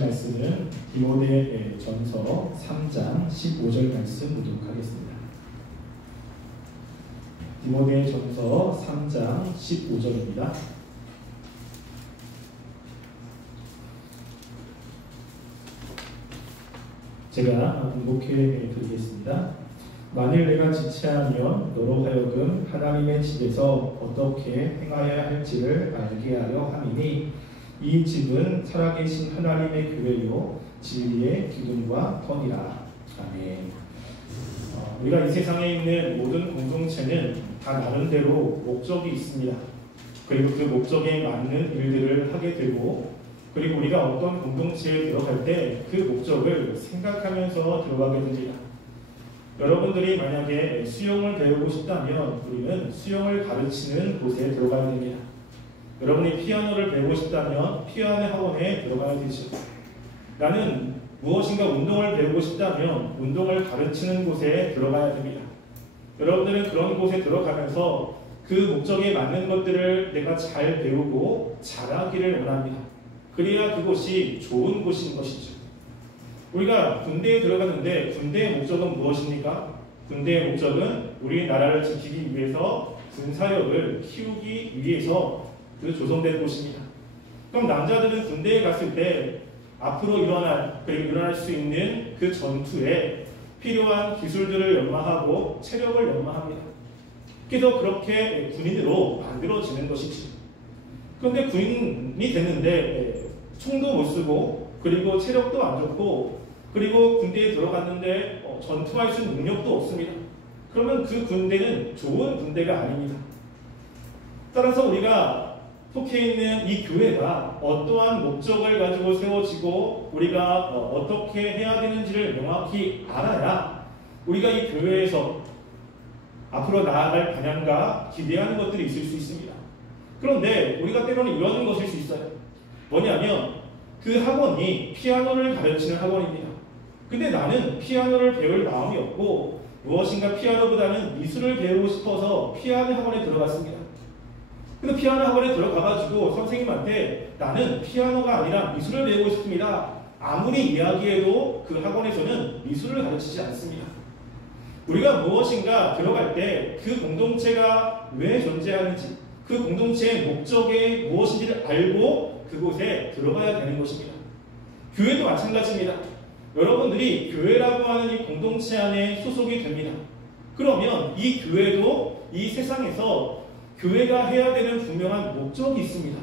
말씀은 디모데 전서 3장 15절 말씀 보도록 하겠습니다. 디모데 전서 3장 15절입니다. 제가 봉독해 드리겠습니다. 만일 내가 지체하면 너로 하여금 하나님의 집에서 어떻게 행하여야 할지를 알게 하려 함이니 이 집은 살아계신 하나님의 교회요 진리의 기둥과 터니라. 아멘. 우리가 이 세상에 있는 모든 공동체는 다 나름대로 목적이 있습니다. 그리고 그 목적에 맞는 일들을 하게 되고, 그리고 우리가 어떤 공동체에 들어갈 때 그 목적을 생각하면서 들어가게 됩니다. 여러분들이 만약에 수영을 배우고 싶다면 우리는 수영을 가르치는 곳에 들어가야 됩니다. 여러분이 피아노를 배우고 싶다면 피아노 학원에 들어가야 되죠. 나는 무엇인가 운동을 배우고 싶다면 운동을 가르치는 곳에 들어가야 됩니다. 여러분들은 그런 곳에 들어가면서 그 목적에 맞는 것들을 내가 잘 배우고 잘하기를 원합니다. 그래야 그곳이 좋은 곳인 것이죠. 우리가 군대에 들어갔는데 군대의 목적은 무엇입니까? 군대의 목적은 우리나라를 지키기 위해서 군사력을 키우기 위해서 조성된 곳입니다. 그럼 남자들은 군대에 갔을 때 앞으로 일어날 수 있는 그 전투에 필요한 기술들을 연마하고 체력을 연마합니다. 그래서 그렇게 군인으로 만들어지는 것이죠. 그런데 군인이 됐는데 총도 못 쓰고 그리고 체력도 안 좋고 그리고 군대에 들어갔는데 전투할 수 있는 능력도 없습니다. 그러면 그 군대는 좋은 군대가 아닙니다. 따라서 우리가 속해 있는 이 교회가 어떠한 목적을 가지고 세워지고 우리가 어떻게 해야 되는지를 명확히 알아야 우리가 이 교회에서 앞으로 나아갈 방향과 기대하는 것들이 있을 수 있습니다. 그런데 우리가 때로는 이러는 것일 수 있어요. 뭐냐면 그 학원이 피아노를 가르치는 학원입니다. 근데 나는 피아노를 배울 마음이 없고 무엇인가 피아노보다는 미술을 배우고 싶어서 피아노 학원에 들어갔습니다. 근데 피아노 학원에 들어가가지고 선생님한테 나는 피아노가 아니라 미술을 배우고 싶습니다. 아무리 이야기해도 그 학원에서는 미술을 가르치지 않습니다. 우리가 무엇인가 들어갈 때 그 공동체가 왜 존재하는지, 그 공동체의 목적이 무엇인지를 알고 그곳에 들어가야 되는 것입니다. 교회도 마찬가지입니다. 여러분들이 교회라고 하는 이 공동체 안에 소속이 됩니다. 그러면 이 교회도 이 세상에서 교회가 해야 되는 분명한 목적이 있습니다.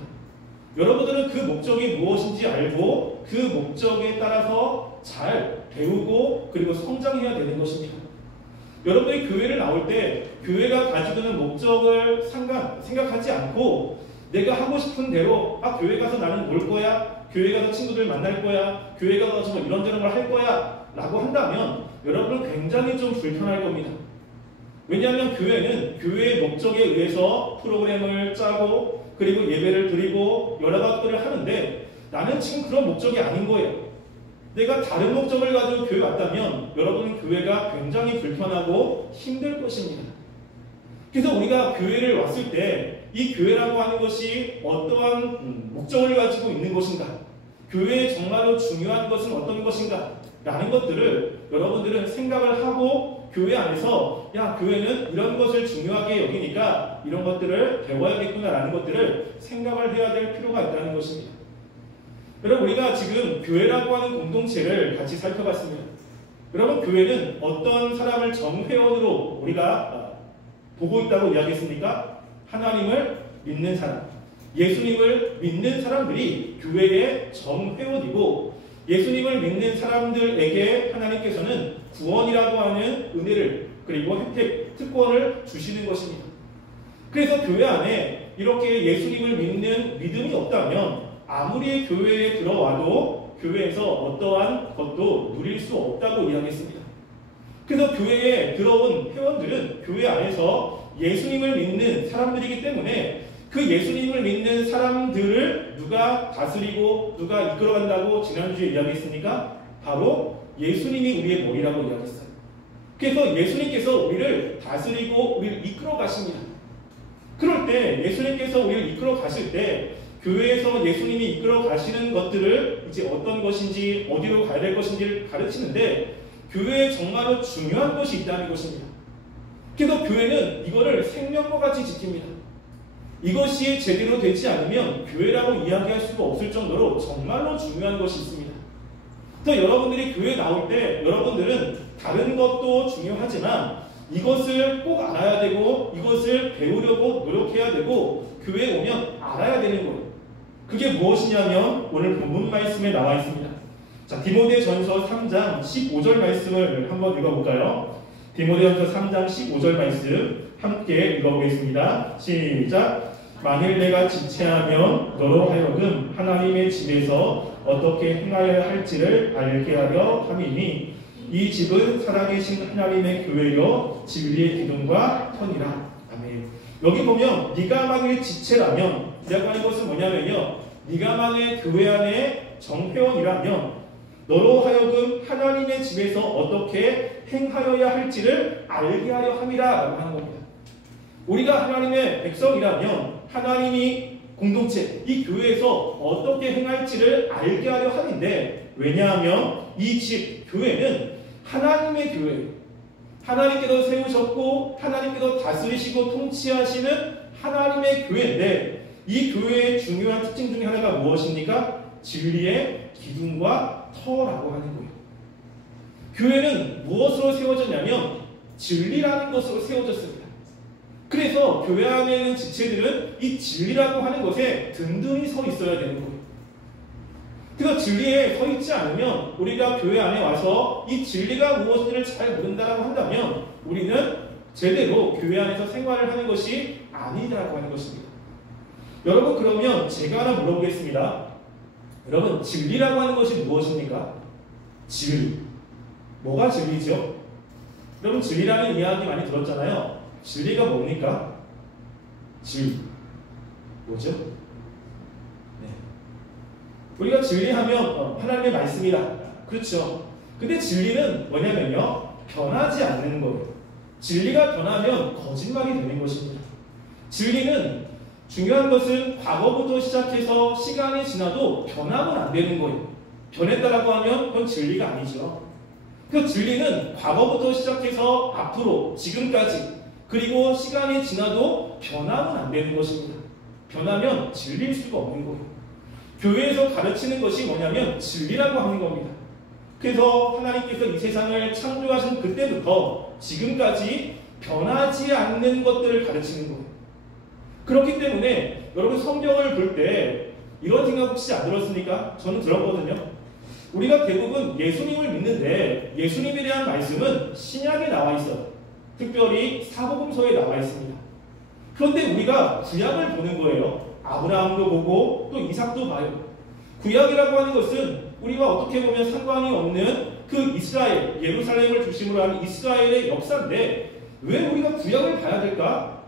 여러분들은 그 목적이 무엇인지 알고 그 목적에 따라서 잘 배우고 그리고 성장해야 되는 것입니다. 여러분들이 교회를 나올 때 교회가 가지고 있는 목적을 생각하지 않고 내가 하고 싶은 대로 교회 가서 나는 놀 거야, 교회 가서 친구들 만날 거야, 교회 가서 뭐 이런저런 걸 할 거야 라고 한다면 여러분은 굉장히 좀 불편할 겁니다. 왜냐하면 교회는 교회의 목적에 의해서 프로그램을 짜고 그리고 예배를 드리고 여러 가지들을 하는데 나는 지금 그런 목적이 아닌 거예요. 내가 다른 목적을 가지고 교회 왔다면 여러분은 교회가 굉장히 불편하고 힘들 것입니다. 그래서 우리가 교회를 왔을 때 이 교회라고 하는 것이 어떠한 목적을 가지고 있는 것인가, 교회에 정말로 중요한 것은 어떤 것인가 라는 것들을 여러분들은 생각을 하고 교회 안에서 교회는 이런 것을 중요하게 여기니까 이런 것들을 배워야겠구나 라는 것들을 생각을 해야 될 필요가 있다는 것입니다. 여러분, 우리가 지금 교회라고 하는 공동체를 같이 살펴봤습니다. 여러분, 교회는 어떤 사람을 정회원으로 우리가 보고 있다고 이야기했습니까? 하나님을 믿는 사람, 예수님을 믿는 사람들이 교회의 정회원이고 예수님을 믿는 사람들에게 하나님께서는 구원이라고 하는 은혜를 그리고 혜택, 특권을 주시는 것입니다. 그래서 교회 안에 이렇게 예수님을 믿는 믿음이 없다면 아무리 교회에 들어와도 교회에서 어떠한 것도 누릴 수 없다고 이야기했습니다. 그래서 교회에 들어온 회원들은 교회 안에서 예수님을 믿는 사람들이기 때문에 그 예수님을 믿는 사람들을 누가 다스리고 누가 이끌어간다고 지난주에 이야기했습니까? 바로 예수님이 우리의 머리라고 이야기했어요. 그래서 예수님께서 우리를 다스리고 우리를 이끌어 가십니다. 그럴 때 예수님께서 우리를 이끌어 가실 때 교회에서 예수님이 이끌어 가시는 것들을 이제 어떤 것인지 어디로 가야 될 것인지를 가르치는데 교회에 정말로 중요한 것이 있다는 것입니다. 그래서 교회는 이거를 생명과 같이 지킵니다. 이것이 제대로 되지 않으면 교회라고 이야기할 수가 없을 정도로 정말로 중요한 것이 있습니다. 그래서 여러분들이 교회에 나올 때 여러분들은 다른 것도 중요하지만 이것을 꼭 알아야 되고 이것을 배우려고 노력해야 되고 교회에 오면 알아야 되는 거예요. 그게 무엇이냐면 오늘 본문 말씀에 나와 있습니다. 자, 디모데전서 3장 15절 말씀을 한번 읽어볼까요? 디모데전서 3장 15절 말씀 함께 읽어보겠습니다. 시작! 만일 내가 지체하면 너로 하여금 하나님의 집에서 어떻게 행하여야 할지를 알게 하려 함이니 이 집은 살아계신 하나님의 교회요 진리의 기둥과 터니라. 아멘. 여기 보면 네가 만일 지체라면 이라고 하는 것은 뭐냐면요, 네가 만일 교회 안에 정회원이라면 너로 하여금 하나님의 집에서 어떻게 행하여야 할지를 알게 하려 함이라 라고 하는 겁니다. 우리가 하나님의 백성이라면 하나님이 공동체, 이 교회에서 어떻게 행할지를 알게 하려 함인데, 왜냐하면 이 집, 교회는 하나님의 교회예요. 하나님께서 세우셨고 하나님께서 다스리시고 통치하시는 하나님의 교회인데, 이 교회의 중요한 특징 중에 하나가 무엇입니까? 진리의 기둥과 터라고 하는 거예요. 교회는 무엇으로 세워졌냐면 진리라는 것으로 세워졌습니다. 그래서 교회 안에 있는 지체들은 이 진리라고 하는 것에 든든히 서 있어야 되는 거예요. 그래서 진리에 서 있지 않으면 우리가 교회 안에 와서 이 진리가 무엇인지를 잘 모른다라고 한다면 우리는 제대로 교회 안에서 생활을 하는 것이 아니다라고 하는 것입니다. 여러분, 그러면 제가 하나 물어보겠습니다. 여러분, 진리라고 하는 것이 무엇입니까? 진리. 뭐가 진리죠? 여러분, 진리라는 이야기 많이 들었잖아요. 진리가 뭡니까? 진리. 뭐죠? 네. 우리가 진리하면 하나님의 말씀이다. 그렇죠. 근데 진리는 뭐냐면요, 변하지 않는 거예요. 진리가 변하면 거짓말이 되는 것입니다. 진리는 중요한 것은 과거부터 시작해서 시간이 지나도 변하면 안 되는 거예요. 변했다라고 하면 그건 진리가 아니죠. 그 진리는 과거부터 시작해서 앞으로, 지금까지, 그리고 시간이 지나도 변하면 안 되는 것입니다. 변하면 진리일 수가 없는 거예요. 교회에서 가르치는 것이 뭐냐면 진리라고 하는 겁니다. 그래서 하나님께서 이 세상을 창조하신 그때부터 지금까지 변하지 않는 것들을 가르치는 거예요. 그렇기 때문에 여러분, 성경을 볼 때 이런 생각 혹시 안 들었습니까? 저는 들었거든요. 우리가 대부분 예수님을 믿는데 예수님에 대한 말씀은 신약에 나와 있어요. 특별히 사복음서에 나와 있습니다. 그런데 우리가 구약을 보는 거예요. 아브라함도 보고 또 이삭도 봐요. 구약이라고 하는 것은 우리와 어떻게 보면 상관이 없는 그 이스라엘, 예루살렘을 중심으로 하는 이스라엘의 역사인데 왜 우리가 구약을 봐야 될까?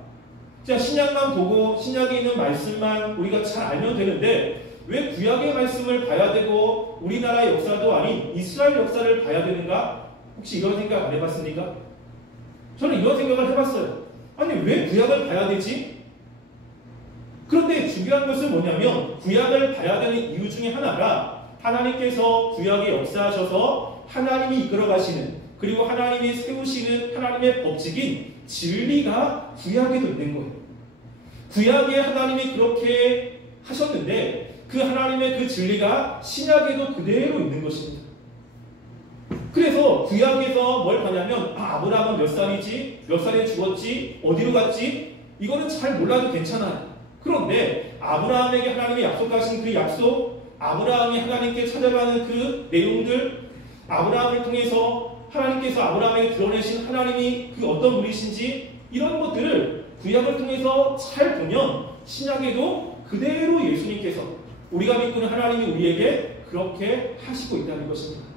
자, 신약만 보고 신약에 있는 말씀만 우리가 잘 알면 되는데 왜 구약의 말씀을 봐야 되고 우리나라의 역사도 아닌 이스라엘 역사를 봐야 되는가? 혹시 이런 생각 안 해봤습니까? 저는 이런 생각을 해봤어요. 아니, 왜 구약을 봐야 되지? 그런데 중요한 것은 뭐냐면 구약을 봐야 되는 이유 중에 하나가 하나님께서 구약에 역사하셔서 하나님이 이끌어 가시는, 그리고 하나님이 세우시는 하나님의 법칙인 진리가 구약에도 있는 거예요. 구약에 하나님이 그렇게 하셨는데 그 하나님의 그 진리가 신약에도 그대로 있는 것입니다. 그래서 구약에서 뭘 하냐면 아브라함은 몇 살이지? 몇 살에 죽었지? 어디로 갔지? 이거는 잘 몰라도 괜찮아요. 그런데 아브라함에게 하나님이 약속하신 그 약속, 아브라함이 하나님께 찾아가는 그 내용들, 아브라함을 통해서 하나님께서 아브라함에게 드러내신 하나님이 그 어떤 분이신지, 이런 것들을 구약을 통해서 잘 보면 신약에도 그대로 예수님께서, 우리가 믿고 있는 하나님이 우리에게 그렇게 하시고 있다는 것입니다.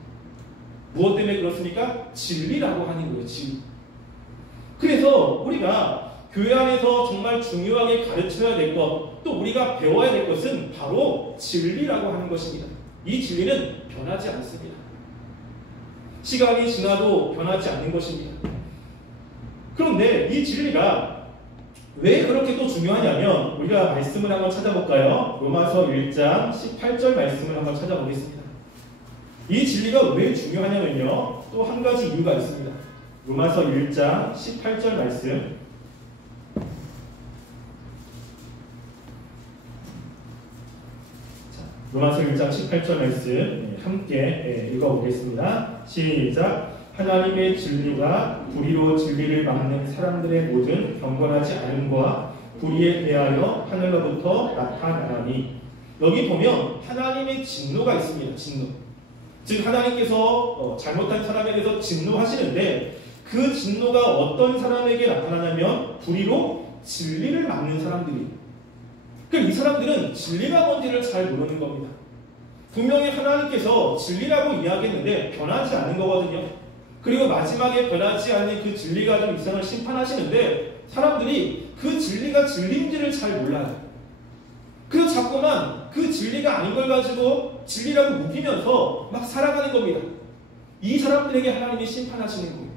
무엇 때문에 그렇습니까? 진리라고 하는 거예요. 진리. 그래서 우리가 교회 안에서 정말 중요하게 가르쳐야 될 것, 또 우리가 배워야 될 것은 바로 진리라고 하는 것입니다. 이 진리는 변하지 않습니다. 시간이 지나도 변하지 않는 것입니다. 그런데 이 진리가 왜 그렇게 또 중요하냐면 우리가 말씀을 한번 찾아볼까요? 로마서 1장 18절 말씀을 한번 찾아보겠습니다. 이 진리가 왜 중요하냐면요. 또 한 가지 이유가 있습니다. 로마서 1장 18절 말씀. 로마서 1장 18절 말씀 함께 읽어보겠습니다. 시작. 하나님의 진리가 불의로 진리를 막는 사람들의 모든 경건하지 않음과 불의에 대하여 하늘로부터 나타나니. 여기 보면 하나님의 진노가 있습니다. 진노. 즉 하나님께서 잘못한 사람에 대해서 진노하시는데 그 진노가 어떤 사람에게 나타나냐면 불의로 진리를 막는 사람들이. 그러니까 이 사람들은 진리가 뭔지를 잘 모르는 겁니다. 분명히 하나님께서 진리라고 이야기했는데 변하지 않는 거거든요. 그리고 마지막에 변하지 않는 그 진리가 좀 이상을 심판하시는데 사람들이 그 진리가 진리인지를 잘 몰라요. 그래서 자꾸만 그 진리가 아닌 걸 가지고 진리라고 우기면서 막 살아가는 겁니다. 이 사람들에게 하나님이 심판하시는 거예요.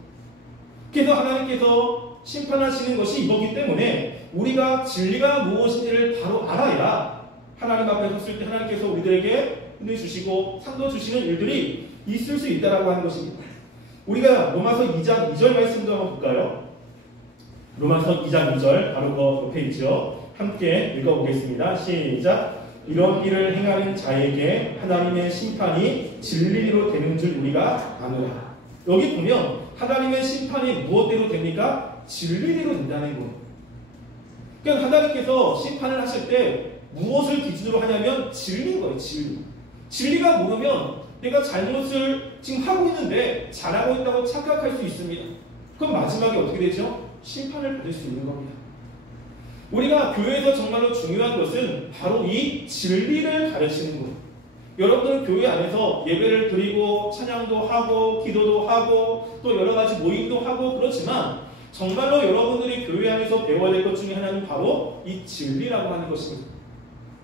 그래서 하나님께서 심판하시는 것이 이거기 때문에 우리가 진리가 무엇인지를 바로 알아야 하나님 앞에 섰을 때 하나님께서 우리들에게 은혜 주시고 상도 주시는 일들이 있을 수 있다라고 하는 것입니다. 우리가 로마서 2장 2절 말씀도 한번 볼까요? 로마서 2장 2절 바로 그 옆에 있죠. 함께 읽어보겠습니다. 시작. 이런 일을 행하는 자에게 하나님의 심판이 진리로 되는 줄 우리가 아노라. 여기 보면 하나님의 심판이 무엇대로 됩니까? 진리대로 된다는 거예요. 그러니까 하나님께서 심판을 하실 때 무엇을 기준으로 하냐면 진리인 거예요. 진리. 진리가 모르면 내가 잘못을 지금 하고 있는데 잘하고 있다고 착각할 수 있습니다. 그럼 마지막에 어떻게 되죠? 심판을 받을 수 있는 겁니다. 우리가 교회에서 정말로 중요한 것은 바로 이 진리를 가르치는 것. 여러분들 교회 안에서 예배를 드리고 찬양도 하고 기도도 하고 또 여러 가지 모임도 하고 그렇지만 정말로 여러분들이 교회 안에서 배워야 될 것 중에 하나는 바로 이 진리라고 하는 것입니다.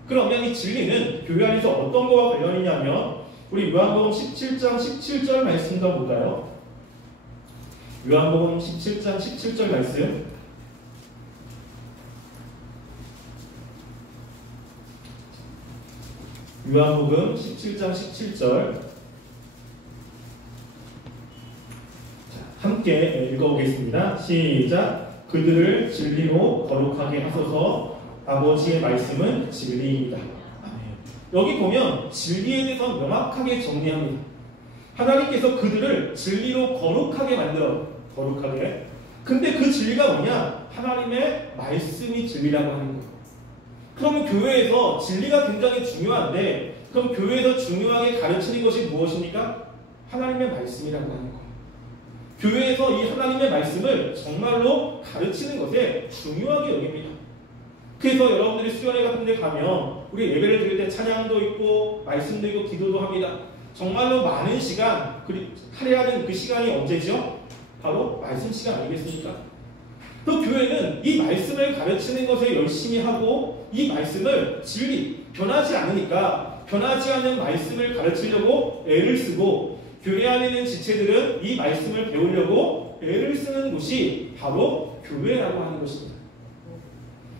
그러면 이 진리는 교회 안에서 어떤 거와 관련이 있냐면 우리 요한복음 17장 17절 말씀 좀 볼까요? 요한복음 17장 17절 말씀. 요한복음 17장 17절 함께 읽어보겠습니다. 시작. 그들을 진리로 거룩하게 하소서. 아버지의 말씀은 진리입니다. 여기 보면 진리에 대해서 명확하게 정리합니다. 하나님께서 그들을 진리로 거룩하게 만들어. 거룩하게. 근데 그 진리가 뭐냐? 하나님의 말씀이 진리라고 하는 거예요. 그러면 교회에서 진리가 굉장히 중요한데 그럼 교회에서 중요하게 가르치는 것이 무엇입니까? 하나님의 말씀이라고 하는 거예요. 교회에서 이 하나님의 말씀을 정말로 가르치는 것에 중요하게 여깁니다. 그래서 여러분들이 수련회 같은 데 가면 우리 예배를 드릴 때 찬양도 있고 말씀도 있고 기도도 합니다. 정말로 많은 시간 할애하는 그 시간이 언제죠? 바로 말씀 시간 아니겠습니까? 또 교회는 이 말씀을 가르치는 것에 열심히 하고 이 말씀을 진리, 변하지 않으니까 변하지 않는 말씀을 가르치려고 애를 쓰고 교회 안에 있는 지체들은 이 말씀을 배우려고 애를 쓰는 곳이 바로 교회라고 하는 것입니다.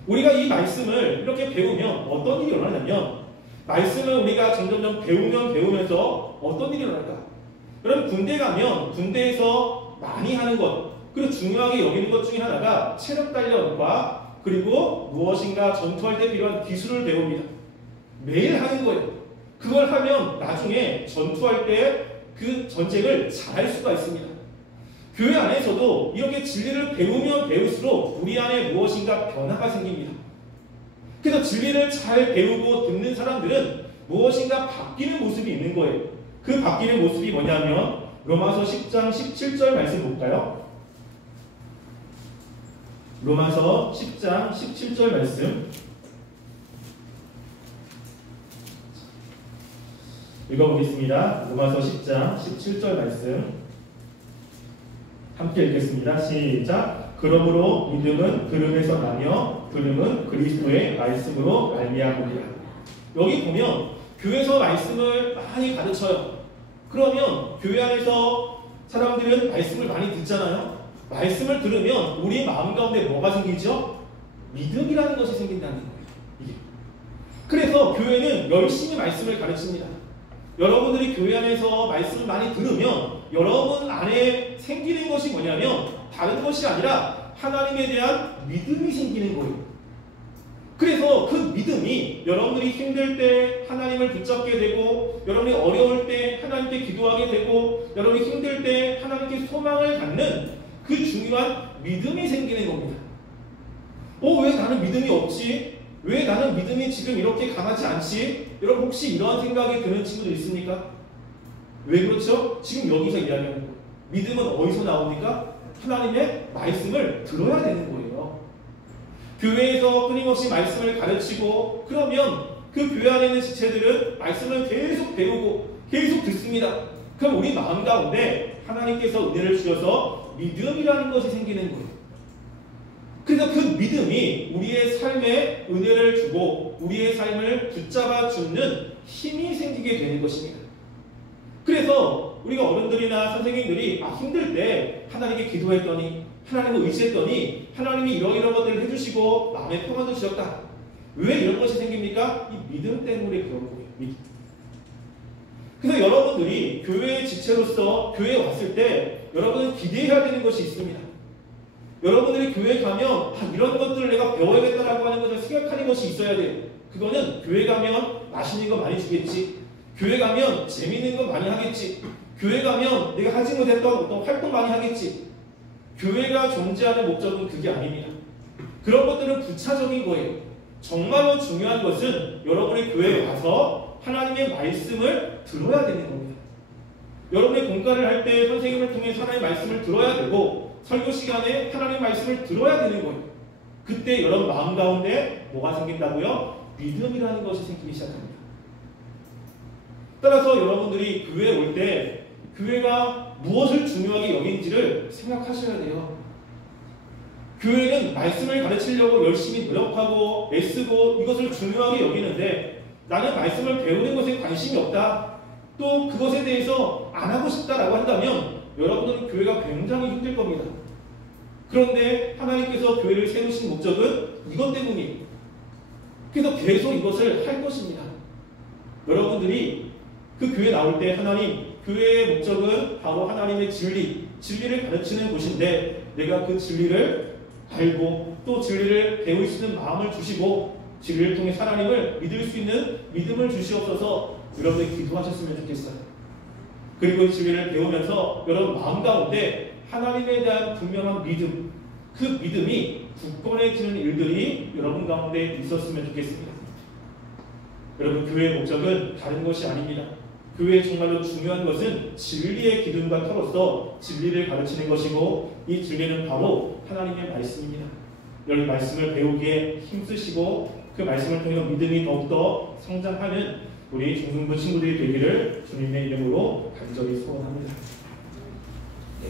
우리가 이 말씀을 이렇게 배우면 어떤 일이 일어나냐면 말씀을 우리가 점점점 배우면서 어떤 일이 일어날까? 여러분 군대 가면 군대에서 많이 하는 것 그리고 중요하게 여기는 것 중에 하나가 체력 단련과 그리고 무엇인가 전투할 때 필요한 기술을 배웁니다. 매일 하는 거예요. 그걸 하면 나중에 전투할 때 그 전쟁을 잘할 수가 있습니다. 교회 안에서도 이렇게 진리를 배우면 배울수록 우리 안에 무엇인가 변화가 생깁니다. 그래서 진리를 잘 배우고 듣는 사람들은 무엇인가 바뀌는 모습이 있는 거예요. 그 바뀌는 모습이 뭐냐면 로마서 10장 17절 말씀 볼까요? 로마서 10장 17절 말씀 읽어보겠습니다. 로마서 10장 17절 말씀 함께 읽겠습니다. 시작. 그러므로 믿음은 들음에서 나며 들음은 그리스도의 말씀으로 말미암으리라. 여기 보면 교회에서 말씀을 많이 가르쳐요. 그러면 교회 안에서 사람들은 말씀을 많이 듣잖아요. 말씀을 들으면 우리 마음 가운데 뭐가 생기죠? 믿음이라는 것이 생긴다는 거예요. 이게. 그래서 교회는 열심히 말씀을 가르칩니다. 여러분들이 교회 안에서 말씀을 많이 들으면 여러분 안에 생기는 것이 뭐냐면 다른 것이 아니라 하나님에 대한 믿음이 생기는 거예요. 그래서 그 믿음이 여러분들이 힘들 때 하나님을 붙잡게 되고, 여러분이 어려울 때 하나님께 기도하게 되고, 여러분이 힘들 때 하나님께 소망을 갖는 그 중요한 믿음이 생기는 겁니다. 왜 나는 믿음이 없지? 왜 나는 믿음이 지금 이렇게 강하지 않지? 여러분 혹시 이러한 생각이 드는 친구들 있습니까? 왜 그렇죠? 지금 여기서 이야기하는 거예요. 믿음은 어디서 나옵니까? 하나님의 말씀을 들어야 되는 거예요. 교회에서 끊임없이 말씀을 가르치고, 그러면 그 교회 안에 있는 지체들은 말씀을 계속 배우고 계속 듣습니다. 그럼 우리 마음 가운데 하나님께서 은혜를 주셔서 믿음이라는 것이 생기는 거예요. 그래서 그 믿음이 우리의 삶에 은혜를 주고 우리의 삶을 붙잡아 주는 힘이 생기게 되는 것입니다. 그래서 우리가 어른들이나 선생님들이 힘들 때 하나님께 기도했더니, 하나님을 의지했더니 하나님이 이러이러한 것들을 해주시고 마음의 평안도 주셨다. 왜 이런 것이 생깁니까? 이 믿음 때문에 그런 거예요. 믿음. 그래서 여러분들이 교회의 지체로서 교회에 왔을 때 여러분은 기대해야 되는 것이 있습니다. 여러분들이 교회에 가면 이런 것들을 내가 배워야겠다라고 하는 것을 생각하는 것이 있어야 돼요. 그거는 교회 가면 맛있는 거 많이 주겠지, 교회 가면 재밌는 거 많이 하겠지, 교회 가면 내가 하지 못했던 어떤 활동 많이 하겠지. 교회가 존재하는 목적은 그게 아닙니다. 그런 것들은 부차적인 거예요. 정말로 중요한 것은 여러분의 교회에 와서 하나님의 말씀을 들어야 되는 겁니다. 여러분의 공과를 할 때 선생님을 통해 하나님의 말씀을 들어야 되고, 설교 시간에 하나님의 말씀을 들어야 되는 거예요. 그때 여러분 마음 가운데 뭐가 생긴다고요? 믿음이라는 것이 생기기 시작합니다. 따라서 여러분들이 교회에 올 때 교회가 무엇을 중요하게 여긴지를 생각하셔야 돼요. 교회는 말씀을 가르치려고 열심히 노력하고 애쓰고 이것을 중요하게 여기는데, 나는 말씀을 배우는 것에 관심이 없다, 또 그것에 대해서 안 하고 싶다라고 한다면 여러분은 교회가 굉장히 힘들 겁니다. 그런데 하나님께서 교회를 세우신 목적은 이것 때문이에요. 그래서 계속 이것을 할 것입니다. 여러분들이 그 교회 나올 때 하나님, 교회의 목적은 바로 하나님의 진리를 가르치는 곳인데, 내가 그 진리를 알고 또 진리를 배울 수 있는 마음을 주시고 진리를 통해 하나님을 믿을 수 있는 믿음을 주시옵소서. 여러분이 기도하셨으면 좋겠어요. 그리고 진리를 배우면서 여러분 마음 가운데 하나님에 대한 분명한 믿음, 그 믿음이 굳건해지는 일들이 여러분 가운데 있었으면 좋겠습니다. 여러분, 교회의 목적은 다른 것이 아닙니다. 교회에 정말로 중요한 것은 진리의 기둥과 터로서 진리를 가르치는 것이고, 이 진리는 바로 하나님의 말씀입니다. 여러분 말씀을 배우기에 힘쓰시고 그 말씀을 통해서 믿음이 더욱더 성장하는 우리 중등부 친구들이 되기를 주님의 이름으로 간절히 소원합니다. 네.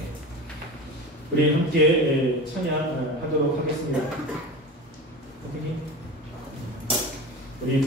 우리 함께 찬양하도록 하겠습니다. 선생님, 우리